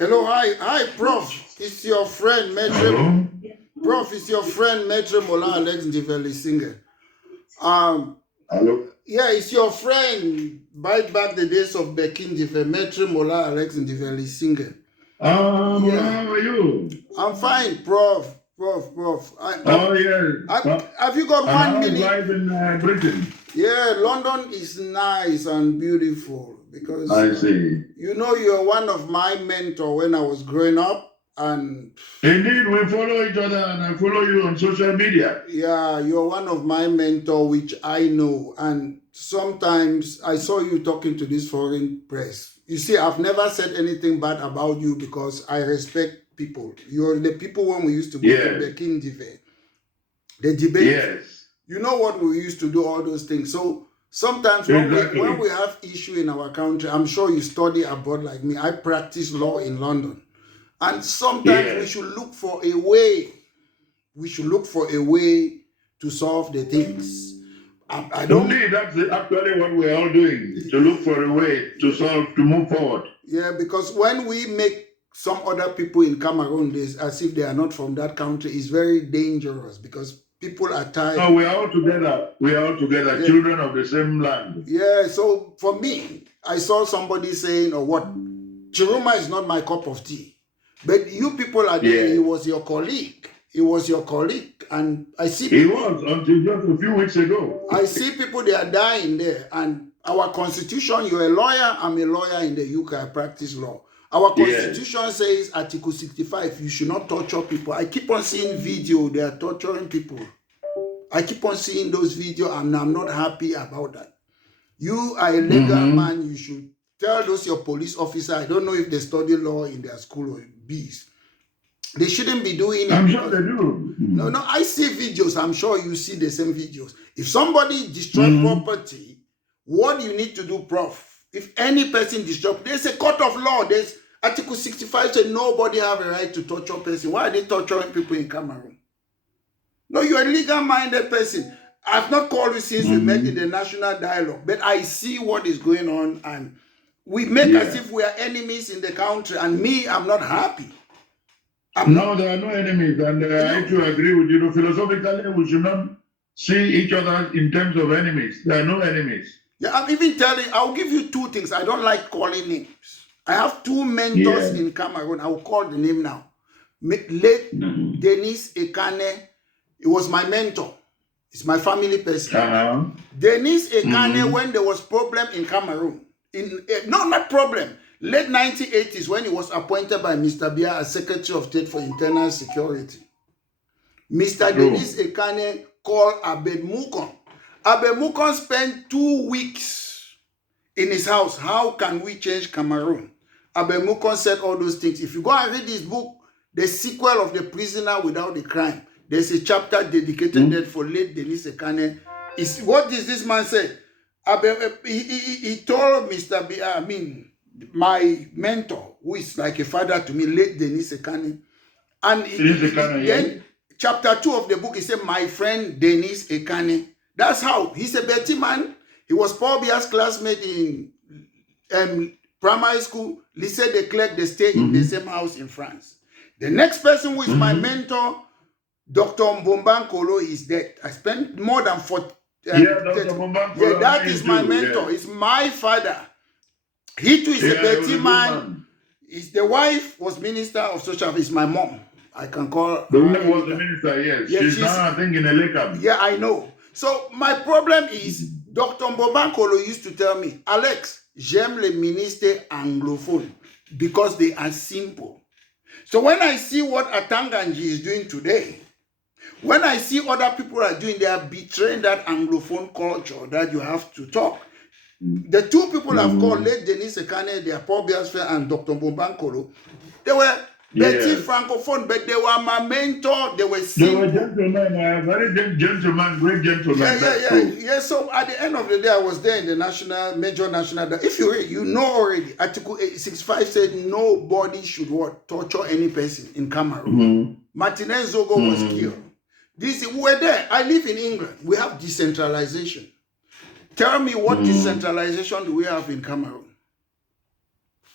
Hello, hi, Prof. It's your friend, Maitre. Prof, it's your friend, Maitre Mola Alex Ndiveli Singer. Hello. Yeah, it's your friend. Bite back the days of Bekin Dive, Maitre Mola Alex Ndiveli Singer. Yeah. How are you? I'm fine, Prof. Yes. Have you got 1 minute? Life in Britain. Yeah, London is nice and beautiful because I see. You know, you're one of my mentors when I was growing up, and indeed we follow each other, and I follow you on social media. Yeah, you're one of my mentors, which I know, and sometimes I saw you talking to this foreign press. You see, I've never said anything bad about you because I respect people. You're the people when we used to go to the King debate. The debate. Yes. You know what we used to do, all those things. So sometimes when we have issue in our country, I'm sure you study abroad like me. I practice law in London. And sometimes we should look for a way. We should look for a way to solve the things. I don't. Indeed, that's actually what we're all doing, to look for a way to solve, to move forward. Yeah, because when we make some other people in Cameroon this as if they are not from that country, it's very dangerous because people are tired. No, we are all together. We are all together, yeah. Children of the same land. Yeah, so for me, I saw somebody saying, or what, Chiruma is not my cup of tea. But you people are there, he was your colleague. He was your colleague, and I see people. He was until just a few weeks ago. I see people, they are dying there, and our constitution, you're a lawyer, I'm a lawyer in the UK, I practice law. Our constitution says, Article 65, you should not torture people. I keep on seeing video, they are torturing people. I keep on seeing those videos, and I'm not happy about that. You are a legal man, you should tell those your police officer, I don't know if they study law in their school or bees. They shouldn't be doing it. I'm sure they do. No, I see videos. I'm sure you see the same videos. If somebody destroys property, what you need to do, Prof? If any person destroys, there's a court of law. There's Article 65 says nobody have a right to torture person. Why are they torturing people in Cameroon? No, you're a legal-minded person. I've not called you since we met in the national dialogue, but I see what is going on, and we make as if we are enemies in the country, and me, I'm not happy. No, there are no enemies, and I do agree with you. Philosophically, we should not see each other in terms of enemies. There are no enemies. Yeah, I'm even telling, I'll give you two things. I don't like calling names. I have two mentors in Cameroon. I will call the name now. Late Denis Ekane, he was my mentor. It's my family person. Denis Ekane, when there was problem in Cameroon, not problem. Late 1980s, when he was appointed by Mr. Biya as Secretary of State for Internal Security, Mr. Denis Ekane called Abed Mukon. Abed Mukon spent 2 weeks in his house. How can we change Cameroon? Abed Mukon said all those things. If you go and read this book, The Sequel of the Prisoner Without the Crime, there's a chapter dedicated there for late Denis Ekane. What does this man say? He told Mr. Biya, my mentor, who is like a father to me, late Denis Ekane. And then chapter 2 of the book, he said, my friend Denis Ekane. That's how. He's a Betty man. He was Paul Biya's classmate in primary school. Lycée de Clerc, they stay in the same house in France. The next person who is my mentor, Dr. Mbomba Nkolo, is dead. I spent more than 40 that is my mentor. He's my father. He too is a Betty man. The wife was Minister of Social Affairs. It's my mom. I can call her. The wife was the minister, yes. She's now, I think, in a Lekam. Yeah, I know. So my problem is, Dr. Mbomba Nkolo used to tell me, Alex, j'aime les ministres anglophones because they are simple. So when I see what Atanganji is doing today, when I see other people are doing, they are betraying that Anglophone culture that you have to talk. The two people I've called, late Denis Ekane, they are Paul Biya's friend, and Dr. Mbomba Nkolo, they were Betty Francophone, but they were my mentor. They were simple. They were gentlemen, very gentlemen, great gentlemen. Yeah. So at the end of the day, I was there in the major national. If you read, you know already, Article 65 said nobody should torture any person in Cameroon. Martinez Zogo was killed. We were there. I live in England. We have decentralization. Tell me what decentralization do we have in Cameroon?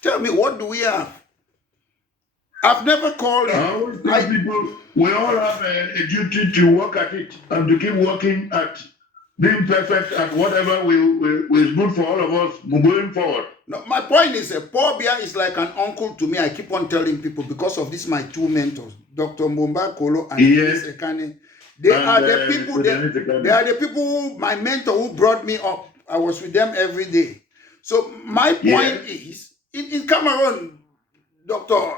Tell me, what do we have? I've never called I always tell people we all have a duty to work at it and to keep working at being perfect at whatever is good for all of us going forward. No, my point is, Paul Biya is like an uncle to me. I keep on telling people because of this, my two mentors, Dr. Mbomba Kolo and Dennis Ekane. They are the people. They are the people who, my mentor who brought me up. I was with them every day. So my point is, in Cameroon, Dr.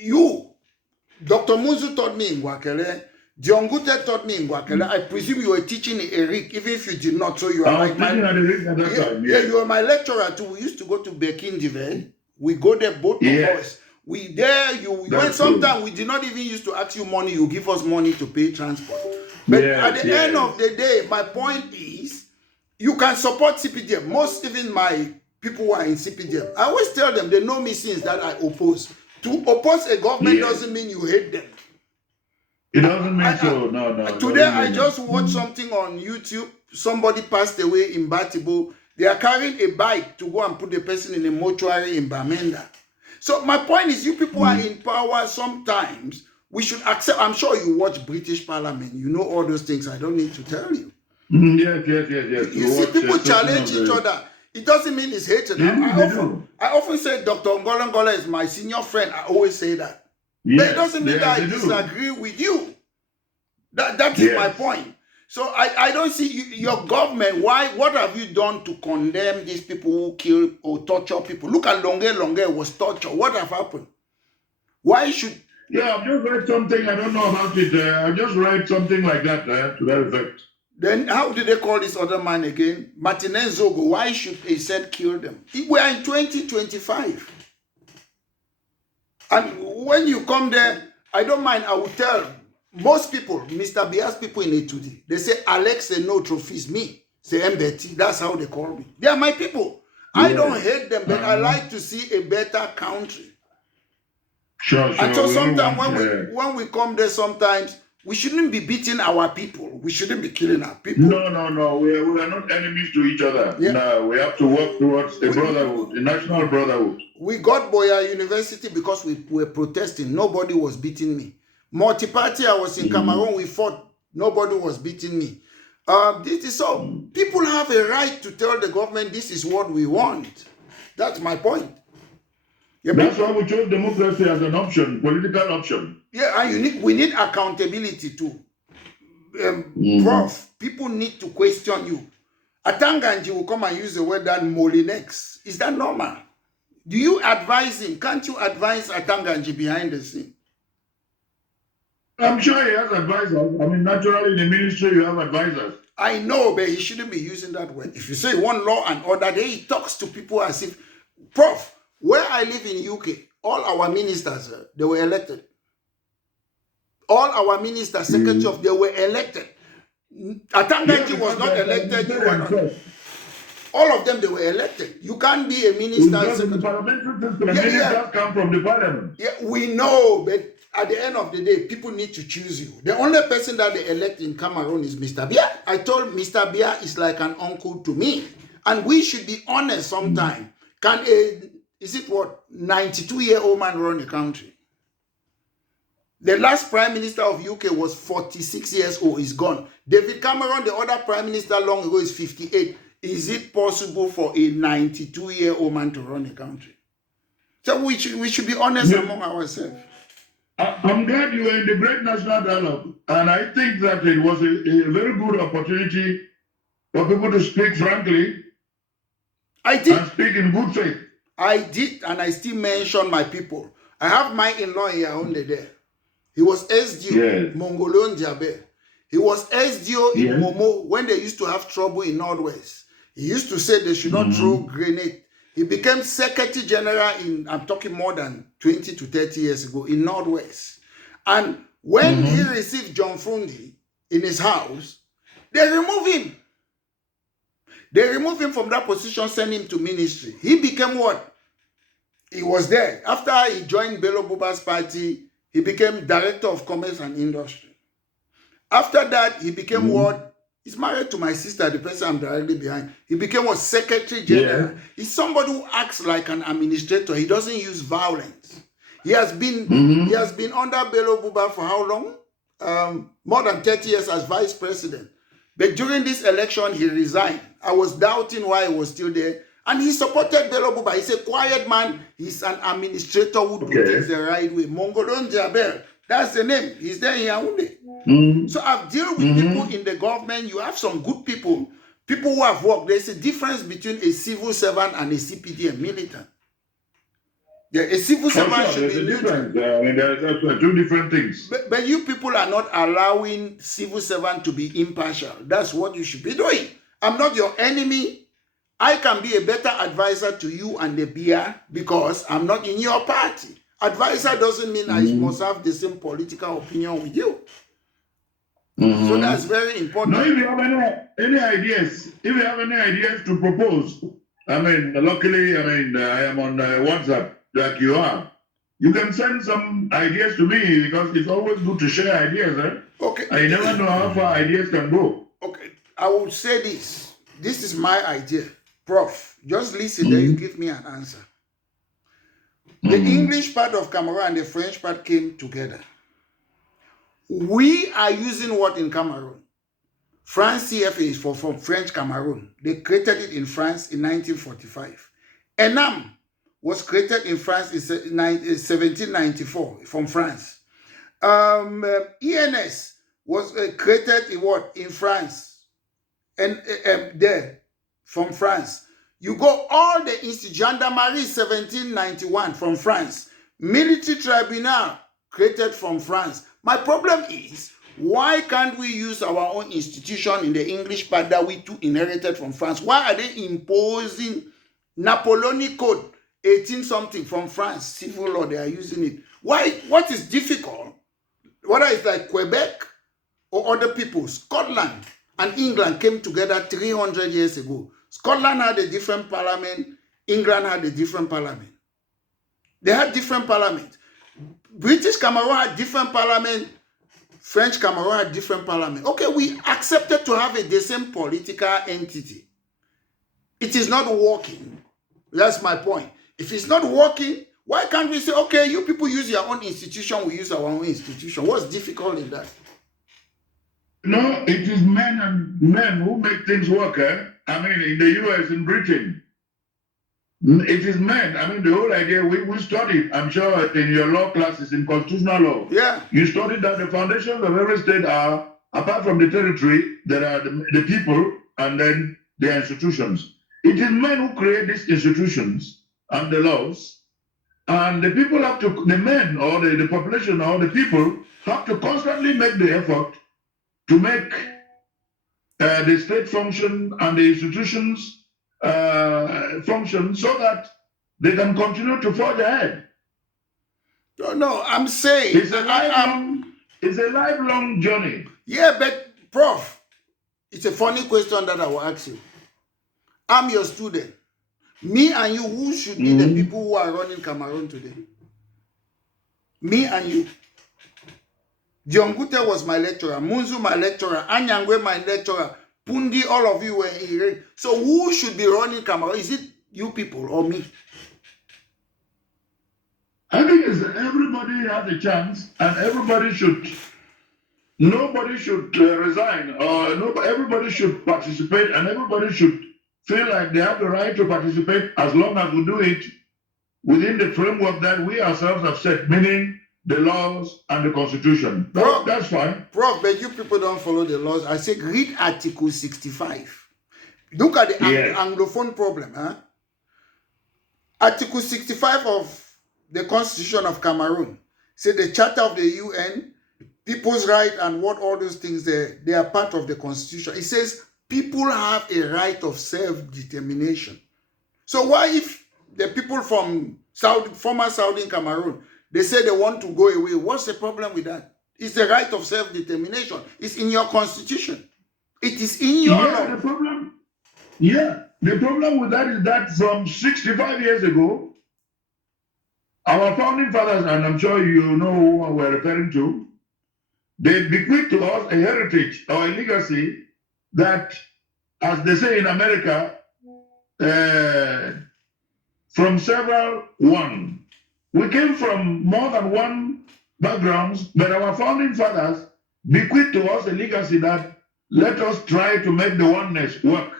Muzu taught me in Ngwakele. Diongute taught me in Ngwakele. I presume you were teaching in Eric, even if you did not. So you are like my you are my lecturer too. We used to go to Bekindive. We go there, both of us. We there. When sometimes we did not even used to ask you money. You give us money to pay transport. But at the end of the day, my point is, you can support CPDM. Most even my people who are in CPDM, I always tell them they know me since that I oppose. To oppose a government doesn't mean you hate them. It doesn't mean so. No. Today I just watched something on YouTube. Somebody passed away in Batibo. They are carrying a bike to go and put the person in a mortuary in Bamenda. So my point is, you people are in power. Sometimes we should accept. I'm sure you watch British Parliament. You know all those things. I don't need to tell you. Yes. You see people challenge each other. It doesn't mean it's hatred. I often say Dr. Ngolle Ngolle is my senior friend. I always say that. But it doesn't mean that I disagree with you. That is my point. So I don't see your government. What have you done to condemn these people who kill or torture people? Look at Ngolle Ngolle was torture. What have happened? Why should... I've just read something. I don't know about it. I just read something like that to that effect. Then how did they call this other man again? Martinez Zogo. Why should they said kill them? We are in 2025. And when you come there, I don't mind. I will tell most people, Mr. Bia's people in Etudi, they say Alex and no trophies. Me, say Mbeti. That's how they call me. They are my people. I don't hate them, but I like to see a better country. Sure. And so sometimes when we come there, sometimes we shouldn't be beating our people. We shouldn't be killing our people. No. We are not enemies to each other. Yeah. No, we have to work towards a brotherhood, a national brotherhood. We got Boya University because we were protesting. Nobody was beating me. Multi-party, I was in Cameroon. We fought. Nobody was beating me. This is so. People have a right to tell the government this is what we want. That's my point. Yeah, that's why we chose democracy as an option, political option. Yeah, and we need accountability too. Prof, people need to question you. Atanganji will come and use the word that Molinex. Is that normal? Do you advise him? Can't you advise Atanganji behind the scene? I'm sure he has advisors. I mean, naturally in the ministry you have advisors. I know, but he shouldn't be using that word. If you say one law and order, then he talks to people as if, Prof, where I live in UK, all our ministers, they were elected. All our ministers, secretary of, they were elected. Atanganji was not elected. You were not. All of them, they were elected. You can't be a minister. The parliamentary system, ministers come from the parliament. Yeah, we know, but at the end of the day, people need to choose you. The only person that they elect in Cameroon is Mr. Biya. I told Mr. Biya is like an uncle to me. And we should be honest sometimes. Can is it what, 92-year-old man run the country? The last prime minister of UK was 46 years old. He's gone. David Cameron, the other prime minister long ago, is 58. Is it possible for a 92-year-old man to run a country? So we should be honest among ourselves. I'm glad you were in the great national dialogue. And I think that it was a very good opportunity for people to speak frankly. I did. And speak in good faith. I did, and I still mention my people. I have my in-law in Yaoundé there. He was SDO, Mongolian Diabe. He was SDO in Momo when they used to have trouble in Northwest. He used to say they should not throw grenade. He became Secretary General in, I'm talking more than 20 to 30 years ago, in Northwest. And when he received John Fundi in his house, they removed him. They removed him from that position, sent him to ministry. He became what? He was there. After he joined Bello Buba's party, he became Director of Commerce and Industry. After that, he became what? He's married to my sister, the person I'm directly behind. He became what? Secretary General. He's somebody who acts like an administrator. He doesn't use violence. He has been under Bello Buba for how long? More than 30 years as vice president. But during this election, he resigned. I was doubting why he was still there. And he supported Bello Buba. He's a quiet man. He's an administrator who do things the right way. Mongolon Jabel. That's the name. He's there in Yaoundé. So I've dealt with people in the government. You have some good people. People who have worked. There's a difference between a civil servant and a CPD and militant. Yeah, a civil servant should be neutral. There's two different things. But you people are not allowing civil servant to be impartial. That's what you should be doing. I'm not your enemy. I can be a better advisor to you and the beer because I'm not in your party. Advisor doesn't mean I must have the same political opinion with you. So that's very important. No, if you have any ideas, to propose, luckily, I am on WhatsApp like you are. You can send some ideas to me because it's always good to share ideas. Okay. I never know how far ideas can go. Okay. I will say this. This is my idea. Prof, just listen, then you give me an answer. The English part of Cameroon and the French part came together. We are using what in Cameroon? France CFA is from French Cameroon. They created it in France in 1945. ENAM was created in France in 1794 from France. ENS was created in what? In France. And there, from France. You go all the Gendarmerie 1791 from France. Military Tribunal created from France. My problem is, why can't we use our own institution in the English part that we too inherited from France? Why are they imposing Napoleonic Code 18 something from France, civil law? They are using it. Why? What is difficult? Whether it's like Quebec or other people, Scotland and England came together 300 years ago. Scotland had a different parliament. England had a different parliament. They had different parliament. British Cameroon had different parliament. French Cameroon had different parliament. Okay, we accepted to have the same political entity. It is not working. That's my point. If it's not working, why can't we say, okay, you people use your own institution, we use our own institution? What's difficult in that? No, it is men who make things work. In the US, in Britain, it is men. The whole idea, we studied, I'm sure in your law classes, in constitutional law. Yeah. You studied that the foundations of every state are, apart from the territory, there are the people and then their institutions. It is men who create these institutions and the laws, and the people have to, the men or the population or the people have to constantly make the effort to make the state function and the institutions function so that they can continue to forge ahead. No, I'm saying it's a lifelong journey. Yeah, but Prof, it's a funny question that I will ask you. I'm your student. Me and you, who should be the people who are running Cameroon today? Me and you. Diongute was my lecturer, Munzu my lecturer, Anyangwe my lecturer, Pundi, all of you were here. So who should be running Cameroon? Is it you people or me? I think everybody has a chance, and nobody should resign, or everybody should participate, and everybody should feel like they have the right to participate as long as we do it within the framework that we ourselves have set, meaning the laws and the constitution. That's fine. Prof, but you people don't follow the laws. I said read Article 65. Look at the Anglophone problem. Article 65 of the Constitution of Cameroon say the Charter of the UN, people's right and what all those things they are part of the Constitution. It says people have a right of self-determination. So why if the people from former Saudi Cameroon, they say they want to go away, what's the problem with that? It's the right of self-determination. It's in your constitution. It is in your law. The problem with that is that from 65 years ago, our founding fathers, and I'm sure you know who we're referring to, they bequeathed to us a heritage or a legacy that, as they say in America, from several one. We came from more than one backgrounds, but our founding fathers bequeathed to us a legacy that let us try to make the oneness work.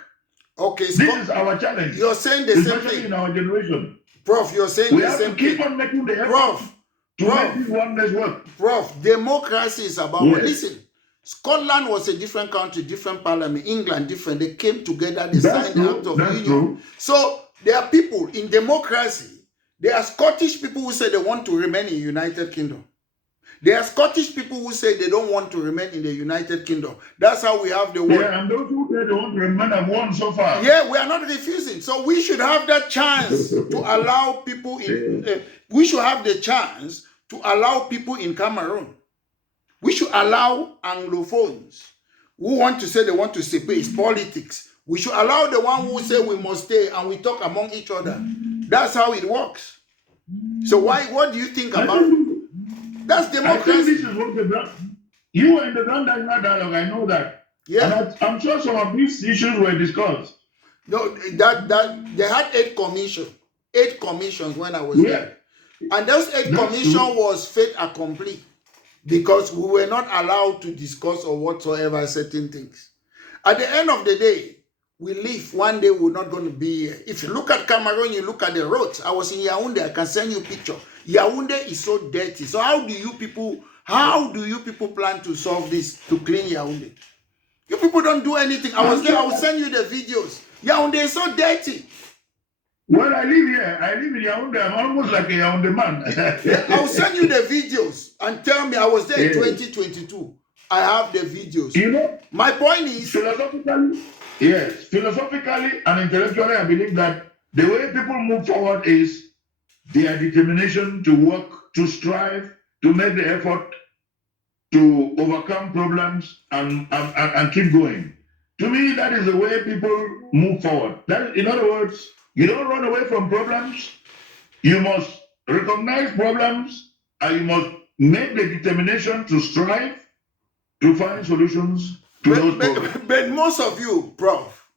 Okay, This is our challenge. You're saying the same especially thing in our generation. Prof, you're saying We the have same to keep thing. on making the effort Prof, to make this oneness work. Prof, democracy is about Yes. listen. Scotland was a different country, different parliament. England different. They came together. They That's signed the true. Act of That's Union. true. So there are people in democracy. There are Scottish people who say they want to remain in United Kingdom. There are Scottish people who say they don't want to remain in the United Kingdom. That's how we have the word. Yeah, and those who say they want to remain have won so far. Yeah, we are not refusing. So we should have that chance to allow people in. We should have the chance to allow people in Cameroon. We should allow Anglophones who want to say they want to separate politics. We should allow the one who say we must stay and we talk among each other. That's how it works. So what do you think about? That's democracy. I think this is what the ground. You were in the ground dialogue. I know that. Yeah. And I'm sure some of these issues were discussed. No, that they had 8 commissions when I was there. And those 8 commissions was fait accompli because we were not allowed to discuss or whatsoever certain things. At the end of the day, we leave. One day we're not going to be here. If you look at Cameroon, you look at the roads. I was in Yaoundé. I can send you a picture. Yaoundé is so dirty. So how do you people plan to solve this, to clean Yaoundé? You people don't do anything. I was there. I will send you the videos. Yaoundé is so dirty. Well, I live here. I live in Yaoundé. I'm almost like a Yaoundé man. Yeah, I'll send you the videos and tell me I was there in 2022. I have the videos. You know, my point is philosophically and intellectually, I believe that the way people move forward is their determination to work, to strive, to make the effort to overcome problems and keep going. To me, that is the way people move forward. That, in other words, you don't run away from problems. You must recognize problems and you must make the determination to strive to find solutions to those problems. But most of you, Prof,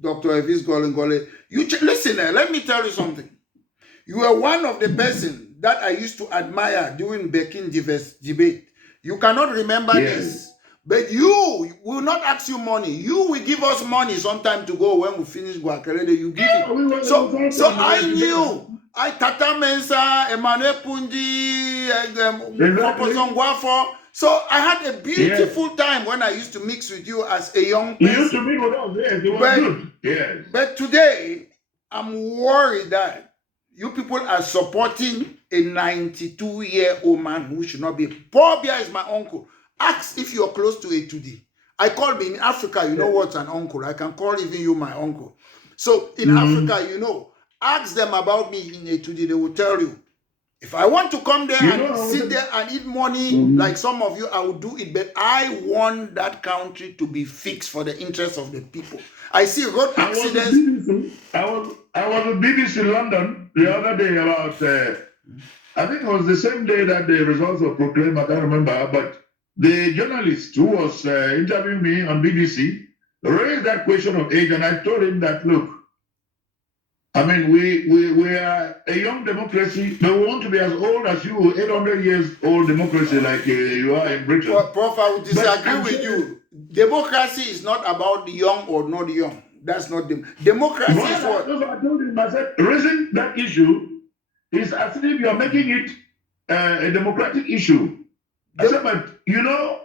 Dr. Evis Ngolle Ngolle, listen, let me tell you something. You are one of the person that I used to admire during Bekin debate. You cannot remember this. But you will not ask you money. You will give us money sometime to go when we finish Guakelede. You give it. So I knew. I Tata Mensa, Emmanuel Pundi, So I had a beautiful time when I used to mix with you as a young person. You used to meet with us, yes. It was good. Yes. But today, I'm worried that you people are supporting a 92-year-old man who should not be. Paul Biya is my uncle. Ask if you're close to a today. I call me in Africa, you know what's an uncle. I can call even you my uncle. So in Africa, you know, ask them about me in a today. They will tell you. If I want to come there and sit there and eat money like some of you, I will do it. But I want that country to be fixed for the interest of the people. I see road accidents. I was with BBC London the other day about, I think it was the same day that the results were proclaimed, I can't remember, but the journalist who was interviewing me on BBC raised that question of age, and I told him that, look, I mean, we are a young democracy, but we want to be as old as you, 800 years old democracy like you are in Britain. Well, Prof, I would disagree with you. Democracy is not about young or not young. That's not democracy. Is what I told him. I said, raising that issue is as if you are making it a democratic issue. I said, but you know,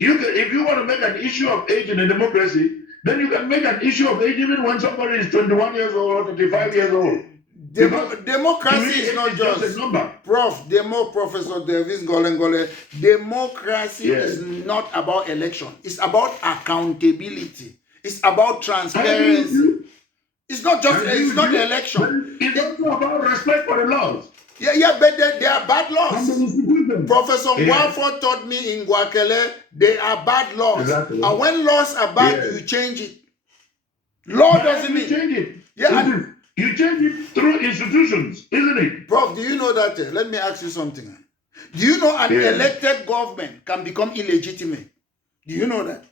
if you want to make an issue of age in a democracy, then you can make an issue of age even when somebody is 21 years old or 25 years old. Democracy is not just a number. Professor Davis Ngolle Ngolle, democracy is not about election. It's about accountability. It's about transparency. It's not just it's not the election. It's also about respect for the laws. Yeah, but they are bad laws. Professor Ngwafo taught me in Guakele, they are bad laws. Exactly. And when laws are bad, you change it. Law doesn't mean change it. Yeah, you change it through institutions, isn't it? Prof, do you know that? Let me ask you something. Do you know an elected government can become illegitimate? Do you know that?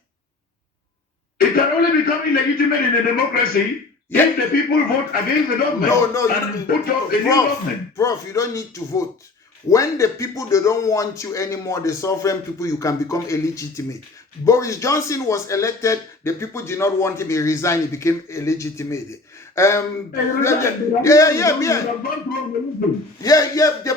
It can only become illegitimate in a democracy If the people vote against the government and put up a new government. Prof, you don't need to vote. When the people, they don't want you anymore, the sovereign people, you can become illegitimate. Boris Johnson was elected, the people did not want him, he resigned, he became illegitimate. The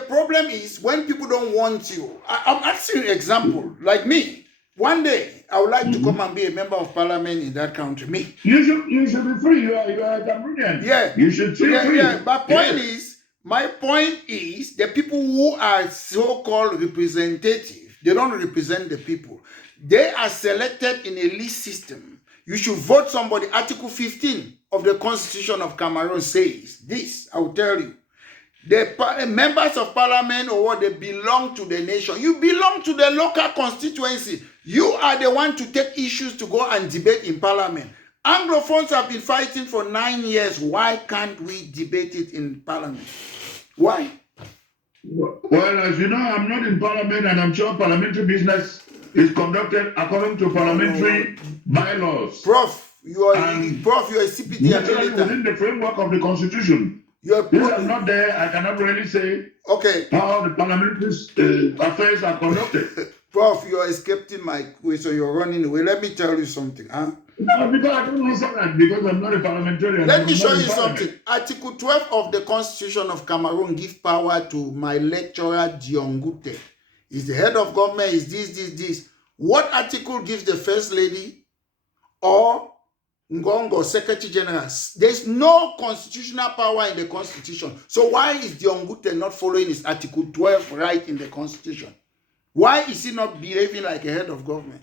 problem is when people don't want you. I'm asking you an example, like me. One day, I would like to come and be a member of parliament in that country. Me. You should be free. You are a Cameroonian. Yeah. You should be free. Yeah. My point is, the people who are so-called representative, they don't represent the people. They are selected in a list system. You should vote somebody. Article 15 of the Constitution of Cameroon says this. I will tell you. The members of parliament or what, they belong to the nation. You belong to the local constituency. You are the one to take issues to go and debate in parliament. Anglophones have been fighting for 9 years. Why can't we debate it in parliament? Why? Well, as you know, I'm not in parliament, and I'm sure parliamentary business is conducted according to parliamentary bylaws. Prof, you are a CPT militant. Within the framework of the Constitution. Since I'm not there, I cannot really say how the parliamentary affairs are conducted. Prof, you are escaping my question. You're running away. Let me tell you something. Huh? No, because I don't answer that, because I'm not a parliamentarian. Let me show you something. Article 12 of the Constitution of Cameroon gives power to my lecturer, Ngolle. He's the head of government, is this. What article gives the First Lady or Ngongo, Secretary General? There's no constitutional power in the Constitution. So why is Ngolle not following his Article 12 right in the Constitution? Why is he not behaving like a head of government?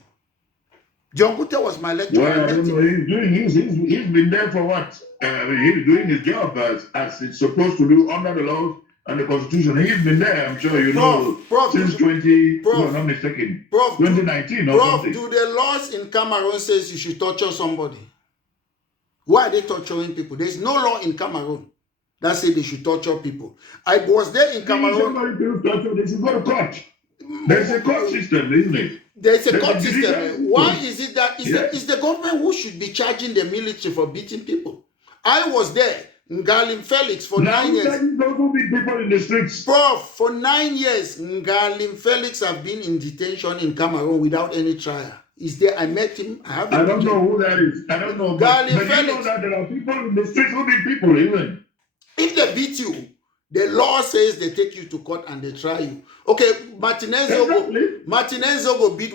Ngolle was my lecturer. Well, he's been there for what? He's doing his job as it's supposed to do under the law and the Constitution. He's been there, I'm sure you know, since 2019 or something. Do the laws in Cameroon says you should torture somebody? Why are they torturing people? There's no law in Cameroon that says they should torture people. I was there in Cameroon. Somebody feels torture, they should go to court. There's a court system, isn't it? There's a court system. Why is it that it's the government who should be charging the military for beating people? I was there, Ngolle Felix, for 9 years. Those who beat people in the streets. Prof, for 9 years, Ngolle Felix have been in detention in Cameroon without any trial. Is there? I met him. I don't know who that is. I don't know. But you know that there are people in the streets who beat people, even. If they beat you, the law says they take you to court and they try you. Okay, Martinez Zogo beat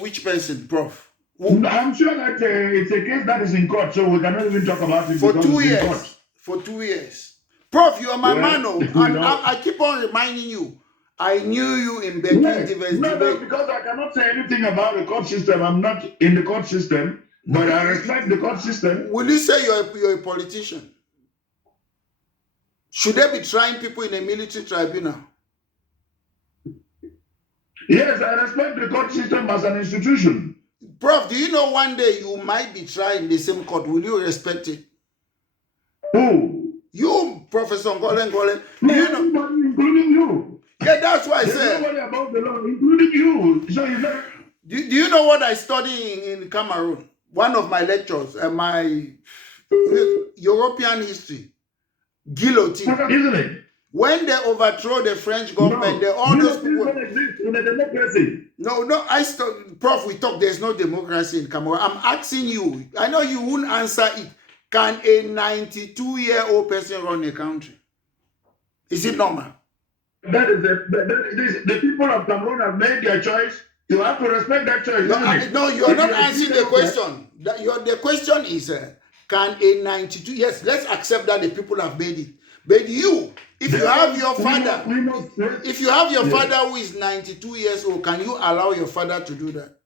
which person, Prof? I'm sure that it's a case that is in court, so we cannot even talk about it. For 2 years. For 2 years. Prof, you are my man, and I keep on reminding you. I knew you in Beijing. No, because I cannot say anything about the court system. I'm not in the court system, but I respect the court system. Will you say you're a politician? Should they be trying people in a military tribunal? Yes, I respect the court system as an institution. Prof, do you know one day you might be tried in the same court? Will you respect it? Who? You, Professor Ngolle Ngolle. No, you know, including you. Yeah, that's why I said. Nobody about the law, including you. So do you know what I study in Cameroon? One of my lectures, my European history. Guillotine. Isn't it? When they overthrow the French government, all those people exist in a democracy. No, Prof, we talk, there's no democracy in Cameroon. I'm asking you, I know you won't answer it. Can a 92-year-old person run a country? Is it normal? That is the people of Cameroon have made their choice. You have to respect that choice. No, you are not answering the question. The question is, can a 92, yes, let's accept that the people have made it. But you, if you have your father who is 92 years old, can you allow your father to do that?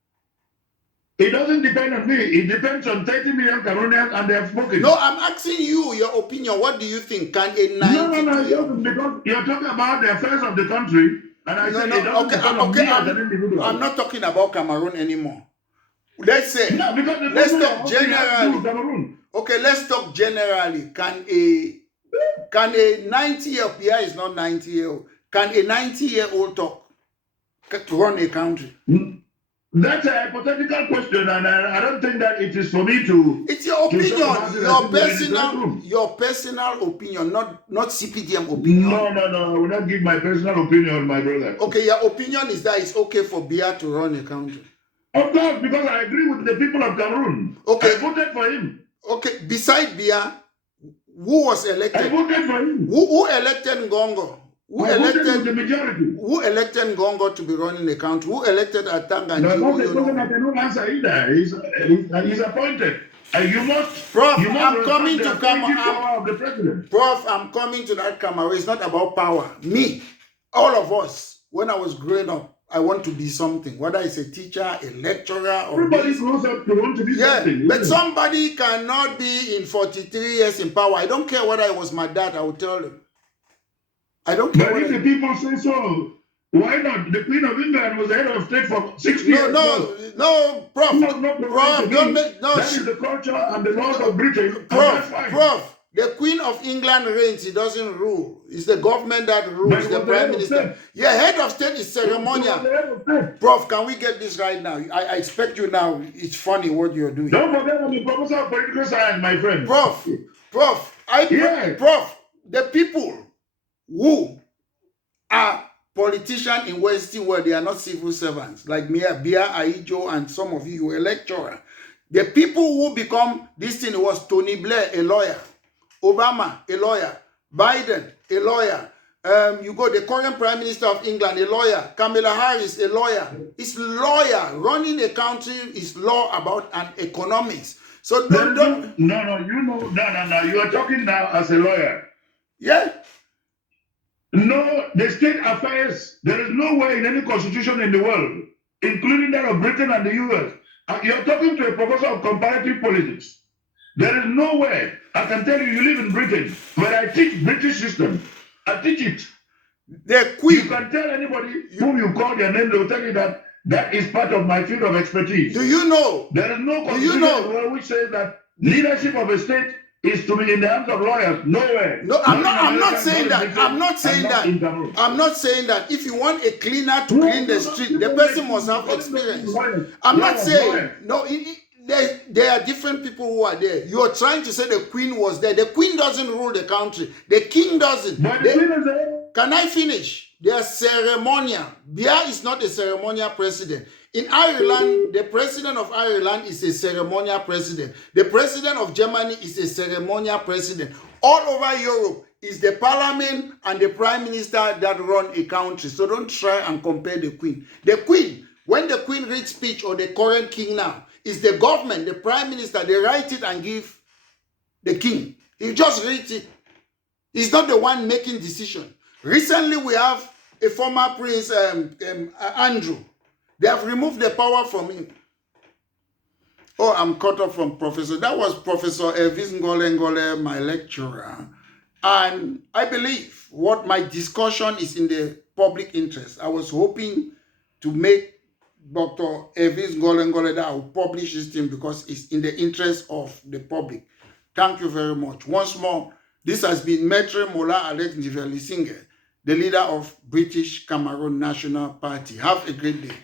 It doesn't depend on me. It depends on 30 million Cameroonians, and they have spoken. No, I'm asking you your opinion. What do you think? Can a 92... No, because you're talking about the affairs of the country, and I said it doesn't depend on me as an individual. I'm not talking about Cameroon anymore. Let's say, let's talk generally. Okay, let's talk generally. Can a 90-year-old, yeah, it's not 90-year-old. Can a 90-year-old run a country? That's a hypothetical question, and I don't think that it is for me to. It's your opinion, your your personal opinion, not CPDM opinion. No, I will not give my personal opinion, my brother. Okay, your opinion is that it's okay for Biya to run a country. Of course, because I agree with the people of Cameroon. Okay. I voted for him. Okay, beside Biya, who was elected? I voted for him. Who elected Ngongo? Voted the majority. Who elected Ngongo to be running the country? Who elected Atanga? No, that's the question I cannot answer either. He's appointed. You must. Prof, you must I'm coming to power of the president. Prof, I'm coming to that Cameroon. It's not about power. Me, all of us, when I was growing up, I want to be something. Whether it's a teacher, a lecturer, or everybody grows up to want to be something. But somebody cannot be in 43 years in power. I don't care whether it was my dad. I will tell them. I don't care. But if the people say so, why not? The Queen of England was the head of state for 60 years. No, Prof. Prof, don't make, no. That is the culture and the laws of Britain. Prof, the Queen of England reigns. He doesn't rule. It's the government that rules, the Prime Minister. Yeah, head of state is ceremonial. Prof, can we get this right now? I expect you now. It's funny what you're doing. Don't forget I'm a professor of political science, my friend. Prof, the people who are politicians in Western world, they are not civil servants, like Bia Aijo and some of you, a lecturer. The people who become this thing was Tony Blair, a lawyer, Obama, a lawyer, Biden, a lawyer. You go the current Prime Minister of England, a lawyer, Kamala Harris, a lawyer. It's lawyer. Running a country is law about and economics. So don't. No. You are talking now as a lawyer. Yeah. No, the state affairs, there is no way in any constitution in the world, including that of Britain and the US. You're talking to a professor of comparative politics. There is no way. I can tell you live in Britain, but I teach British system. I teach it. The Queen. You can tell anybody whom you call their name, they will tell you that that is part of my field of expertise. Do you know? There is no constitution in the world which says that leadership of a state is to be in the hands of lawyers. Nowhere. No, I'm not saying that. I'm not saying that. If you want a cleaner to clean the street, the person must have experience. I'm not saying no. There are different people who are there. You are trying to say the Queen was there. The Queen doesn't rule the country. The King doesn't. Can I finish? They are ceremonial. Biya is not a ceremonial president. In Ireland, the president of Ireland is a ceremonial president. The president of Germany is a ceremonial president. All over Europe is the parliament and the prime minister that run a country. So don't try and compare the Queen. The Queen, when the Queen reads speech or the current king now, is the government, the prime minister, they write it and give the king. He just reads it. He's not the one making decision. Recently, we have a former prince, Andrew. They have removed the power from him. Oh, I'm cut off from Professor. That was Professor Ngolle Ngolle, my lecturer. And I believe what my discussion is in the public interest. I was hoping to make Dr. Ngolle Ngolle that I will publish this thing because it's in the interest of the public. Thank you very much. Once more, this has been Maitre Mola Alex Nivelisinge, the leader of British Cameroon National Party. Have a great day.